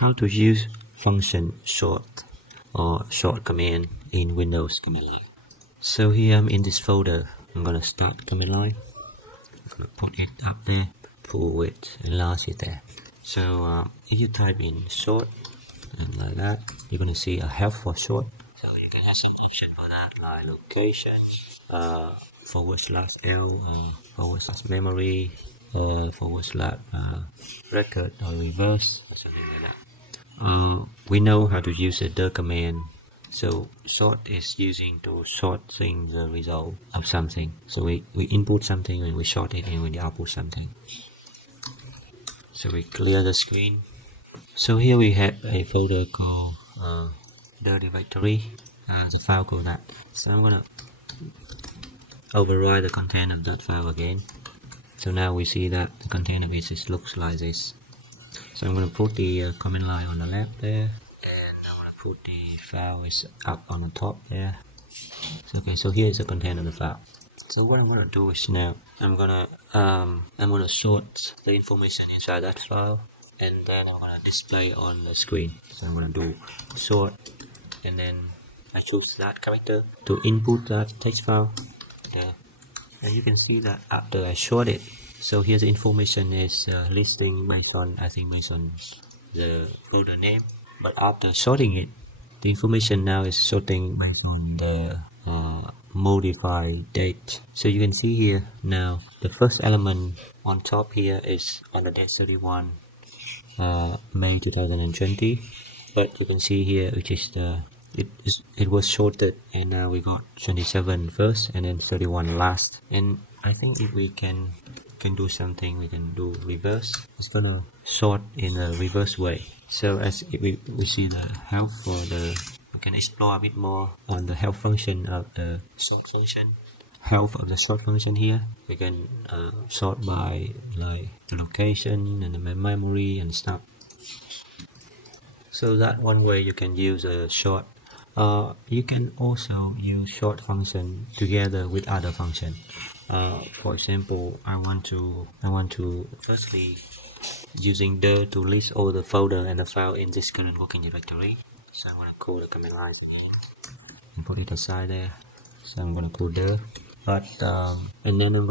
How to use function sort or sort command in Windows command line. So here I'm in this folder. I'm gonna start command line. I'm gonna put it up there, pull it, enlarge it there. So if you type in sort and like that, you're gonna see a help for sort. So you can have some option for that, like location, /L, /memory, record or reverse, or something like that. We know how to use the command. So sort is using to sorting the result of something. So we input something and we sort it, and we output something. So we clear the screen. So here we have a folder called the directory, the file called that. So I'm gonna override the content of that file again. So now we see that the content of it looks like this. So I'm gonna put the command line on the left there, and I'm gonna put the file is up on the top there. So here is the content of the file. So what I'm gonna do is now I'm gonna sort the information inside that file, and then I'm gonna display on the screen. So I'm gonna do sort, and then I choose that character to input that text file there. And you can see that after I sort it, so here the information is listing based on the folder name. But after sorting it, the information now is sorting based on the modified date. So you can see here now the first element on top here is on the date 31 May 2020. But you can see here which is it was sorted, and now we got 27 first and then 31 last. And I think if we can do something, we can do reverse. It's gonna sort in a reverse way. So as we see the help for we can explore a bit more on the help function of the sort function. Help of the sort function here, we can sort by like the location and the memory and stuff. So that one way you can use a sort. You can also use sort function together with other function. For example, I want to firstly using the to list all the folder and the file in this current working directory. So I'm gonna call the command line and put it aside there. So I'm gonna call the, and then I'm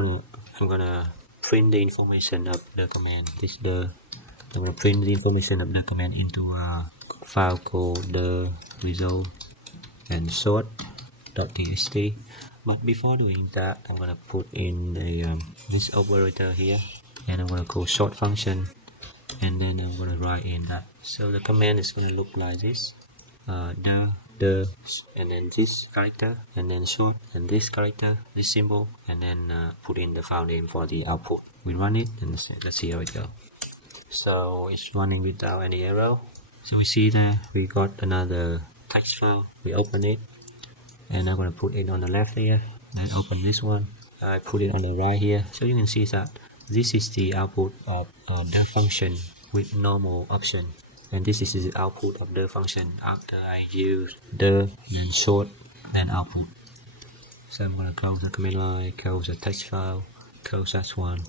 gonna print the information of the command. I'm gonna print the information of the command into a file called the result and sort.txt. But before doing that, I'm gonna put in the this operator here, and I'm gonna call sort function, and then I'm gonna write in that. So the command is gonna look like this: the, and then this character, and then sort, and this character, this symbol, and then put in the file name for the output. We run it, and let's see how it goes. So it's running without any error. So we see that we got another text file. We open it, and I'm gonna put it on the left here. Then open this one. I put it on the right here. So you can see that this is the output of the function with normal option, and this is the output of the function after I use the, then sort, then output. So I'm gonna close the command line, close the text file, close that one.